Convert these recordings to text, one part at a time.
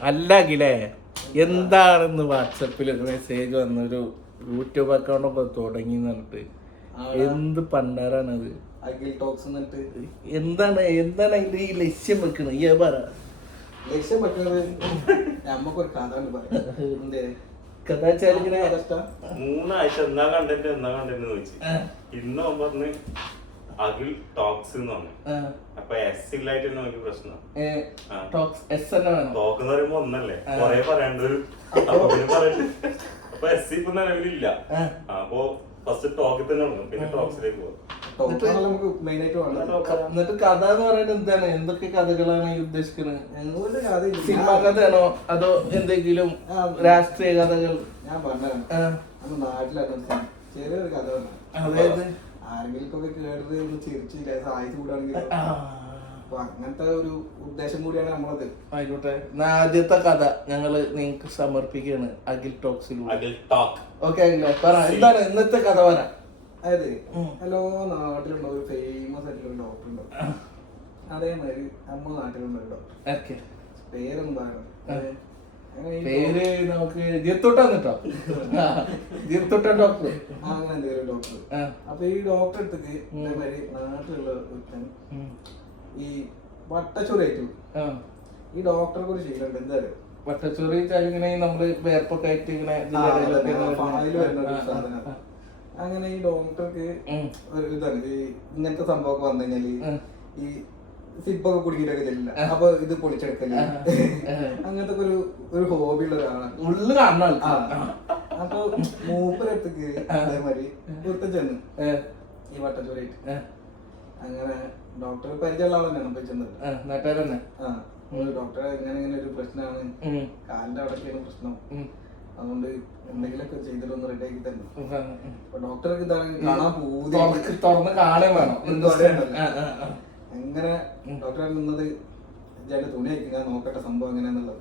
അല്ല അഖിലേ എന്താണെന്ന് വാട്സപ്പിൽ മെസ്സേജ് വന്നൊരു യൂട്യൂബ് അക്കൗണ്ട് ഒക്കെ തുടങ്ങി എന്നിട്ട് എന്ത് പണ്ടാറാണത് എന്താണ് എന്താണ് അതിന്റെ ഈ ലക്ഷ്യം വെക്കണത് ഈ പറ. ലക്ഷ്യം വെക്കുന്നത് നമ്മക്കൊരു കഥ എന്തേ? കഥ? മൂന്നാഴ്ച എന്നാ കണ്ടന്റ് എന്നാ കണ്ടന്റ് ചോദിച്ചു. ഇന്നോ പറഞ്ഞ് അഖിൽ ടോക്സ് എന്ന് പറഞ്ഞു. അപ്പൊ എസ് ഇല്ലായിട്ട് തന്നെ നമുക്ക് പ്രശ്നം. ടോക്ക് എന്ന് പറയുമ്പോ ഒന്നല്ലേ. കൊറേ പറയേണ്ട ഒരു അപ്പൊ പിന്നെ പറയട്ടെ അപ്പൊ എസ് ഇപ്പൊ നിലവിലില്ല. അപ്പൊ ഫസ്റ്റ് ടോക്കിൽ തന്നെ തുടങ്ങും പിന്നെ ടോക്സിലേക്ക് പോകും. എന്നിട്ട് കഥ എന്ന് പറയുന്നത് എന്താണ്? എന്തൊക്കെ കഥകളാണ് ഈ ഉദ്ദേശിക്കുന്നത്? ഒരു കഥയില്ല. സിനിമ കഥയാണോ? അതോ എന്തെങ്കിലും രാഷ്ട്രീയ കഥകൾ? ഞാൻ പറഞ്ഞു നാട്ടിലാണ് ചെറിയൊരു കഥ പറഞ്ഞു അതായത്? ആരെങ്കിലും ഒക്കെ കേട്ടത് ഒന്ന് ചിരിച്ചില്ല സഹായിച്ചു കൂടാണെങ്കിൽ അപ്പൊ അങ്ങനത്തെ ഒരു ഉദ്ദേശം കൂടിയാണ് നമ്മളത്. ആയിക്കോട്ടെ. എന്നാ ആദ്യത്തെ കഥ ഞങ്ങൾ നിങ്ങക്ക് സമർപ്പിക്കുകയാണ്. അഖിൽ ടോക്സിലൂടെ. അഖിൽ ടോക്ക്. ഓക്കെ അഖിലെ. പറ എന്താണ് ഇന്നത്തെ കഥ പറ? അതായത് ഹലോ നാട്ടിലുള്ള ഒരു ഫേമസ് ആയിട്ടുള്ള ഡോക്ടർ ഉണ്ട്? അതേമാതിരി നമ്മുടെ നാട്ടിലുള്ള ഒരു ഡോക്ടർ ഓക്കെ. പേരെന്താണ്? പേര് നമുക്ക് ജീർത്തോട്ടാ കേട്ടോ. ജീർത്തോട്ട ഡോക്ടർ. അങ്ങനെ ഡോക്ടർ. അപ്പൊ ഈ ഡോക്ടർ അടുത്തേക്ക് ഇതേമാതിരി നാട്ടിലുള്ള ഒരുത്തൻ. ഈ വട്ടച്ചുറിയായിട്ട്. ഈ ഡോക്ടറെ കുറിച്ച് ചെയ്യുന്നുണ്ട് എന്തായാലും വട്ടച്ചോറി ഇങ്ങനെ നമ്മൾ വേർപ്പൊക്കെ ആയിട്ട് ഇങ്ങനെ അങ്ങനെ ഈ ഡോക്ടർക്ക് ഒരു ഇതാണ്. ഈ ഇങ്ങനത്തെ സംഭവമൊക്കെ വന്നു കഴിഞ്ഞാൽ ഈ സിപ്പൊക്കെ കുടിക്കിട്ടൊക്കെ ചെല്ലില്ല അപ്പൊ ഇത് പൊളിച്ചെടുക്കൽ. അങ്ങനത്തെ ഒരു ഒരു ഹോബി ഉള്ള ഒരാളാണ്. ഉള്ളു. ആൾക്ക്. അപ്പൊ മൂപ്പരടുത്തേക്ക് അതേമാതിരി പുറത്ത് ചെന്ന് ഈ വട്ടച്ചോറിയിട്ട് അങ്ങനെ ഡോക്ടർ പരിചയമുള്ള ആളെന്നാണ് തന്നെയാണ് പോയി ചെന്നത് നാട്ടുകാരന്നെ ആ ഡോക്ടറെ ഇങ്ങനെ ഇങ്ങനെ ഒരു പ്രശ്നമാണ്. കാലിന്റെ അവിടെയൊക്കെയാണ് പ്രശ്നം. അതുകൊണ്ട് എന്തെങ്കിലുമൊക്കെ ചെയ്തിട്ടൊന്ന് റെഡി ആക്കി തരണം. അപ്പൊ ഡോക്ടർക്ക് ഇതാണ് കാണാൻ പൂതി തുറന്ന് കാണേ വേണം. അങ്ങനെ ഡോക്ടറെ നിന്നത്? ചേട്ടൻ തുണി അയക്കുക നോക്കട്ടെ സംഭവം എങ്ങനെയാന്നുള്ളത്.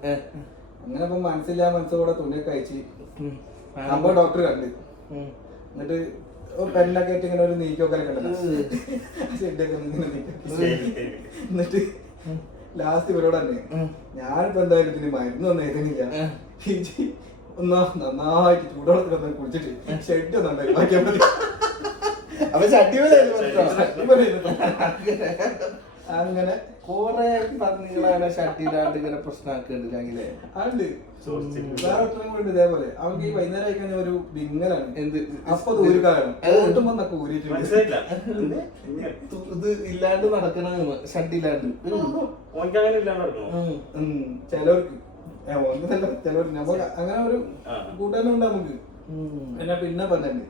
അങ്ങനെ ഇപ്പൊ മനസ്സില്ലാ മനസ്സോടെ തുണിയൊക്കെ അയച്ച്. സംഭവം ഡോക്ടർ കണ്ട്. എന്നിട്ട് പെണ്ണൊക്കെ ആയിട്ട് ഇങ്ങനെ ഒരു നീക്കൊക്കെ കണ്ടല്ലോ ഇങ്ങനെ. എന്നിട്ട് ലാസ്റ്റ് ഇവരോട് തന്നെ. ഞാനിപ്പോ എന്തായാലും ഇതിന് മരുന്ന് ഒന്നും എഴുതുന്നില്ല ഒന്നാ നന്നായിട്ട് ചൂടോളത്തിൽ കുടിച്ചിട്ട് കുളിച്ചിട്ട് ഷെഡ് ഒന്നുണ്ടായി മതി. അപ്പൊ ചട്ടിമേലായിരുന്നു? അങ്ങനെ കൊറേ പന്നികളാണ് ഷട്ടിയിലാണ്ട് ഇങ്ങനെ പ്രശ്നമാക്കുന്നുണ്ട് അങ്ങനെ അതുണ്ട്. വേറെ ഒറ്റനും കൂടി ഇതേപോലെ. അവൻക്ക് ഈ വൈകുന്നേരം ആയി കഴിഞ്ഞാൽ ഒരു വിങ്ങലാണ്. എന്ത്? അപ്പൊ ഒരു ഊരിയിട്ടുണ്ട്. മനസ്സിലായില്ല ഇനി ഇത് ഇല്ലാണ്ട് നടക്കണമെന്ന് ഷട്ടിയിലാണ്ട് ചിലവർക്ക്. ചിലവർക്ക്. നമുക്ക് അങ്ങനെ ഒരു ആ. കൂട്ടാനുണ്ട് നമുക്ക്. എന്നാ പിന്നെ ഉം.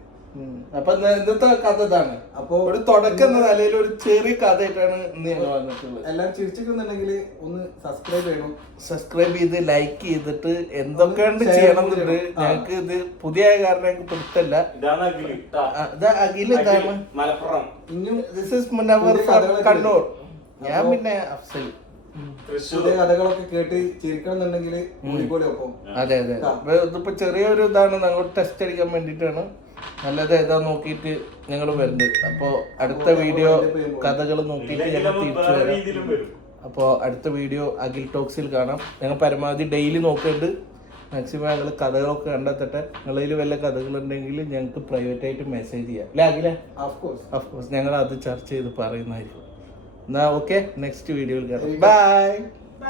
അപ്പൊ ഇന്ന് ഇന്നത്തെ കഥ ഇതാണ്. അപ്പൊ ഒരു തുടക്കം എന്ന നിലയിൽ ഒരു ചെറിയ കഥയായിട്ടാണ് ഇന്ന് ഞങ്ങൾ വന്നിട്ടുള്ളത്. എല്ലാരും ചിരിച്ചിട്ടുണ്ടെങ്കിൽ ഒന്ന് സബ്സ്ക്രൈബ് ചെയ്യണം. സബ്സ്ക്രൈബ് ചെയ്ത് ലൈക്ക് ചെയ്തിട്ട് എന്തൊക്കെയാണ് ചെയ്യണം. എന്നുണ്ട് ഞങ്ങൾക്ക് ഇത് പുതിയ കാരണം ഞങ്ങൾക്ക് പിടുത്തല്ല ഇതാണ് അഖിൽ ഇതാണ്. മലപ്പുറം. ഇനിയും ദിസ് ഇസ് മുനവർ കണ്ണൂർ. ഞാൻ പിന്നെ അഫ്സൽ. പുതിയ കഥകളൊക്കെ കേട്ട് ചിരിക്കണം എന്നുണ്ടെങ്കിൽ ഒപ്പം. അതെ അതെ. ഇതിപ്പോ ചെറിയൊരു ഇതാണ്. ഞങ്ങൾ ടെസ്റ്റ് അടിക്കാൻ വേണ്ടിയിട്ടാണ്. നല്ലത് ഏതാ നോക്കിയിട്ട് ഞങ്ങൾ വരുന്നത്? അപ്പോ അടുത്ത വീഡിയോ കഥകൾ നോക്കിയിട്ട് ഞങ്ങൾ തിരിച്ചു വരാം. അപ്പോൾ അടുത്ത വീഡിയോ അഖിൽ ടോക്സിൽ കാണാം. ഞങ്ങൾ പരമാവധി ഡെയിലി നോക്കുന്നുണ്ട്. മാക്സിമം ഞങ്ങൾ കഥകളൊക്കെ കണ്ടെത്തട്ടെ. നിങ്ങളിൽ വല്ല കഥകളുണ്ടെങ്കിൽ ഞങ്ങൾക്ക് പ്രൈവറ്റ് ആയിട്ട് മെസ്സേജ് ചെയ്യാം. അല്ലേ അഖിലെ? അഫ്കോഴ്സ് ഞങ്ങൾ അത് ചർച്ച ചെയ്ത് പറയുന്നതായിരിക്കും. എന്നാ ഓക്കെ നെക്സ്റ്റ് വീഡിയോയിൽ കാണാം. ബൈ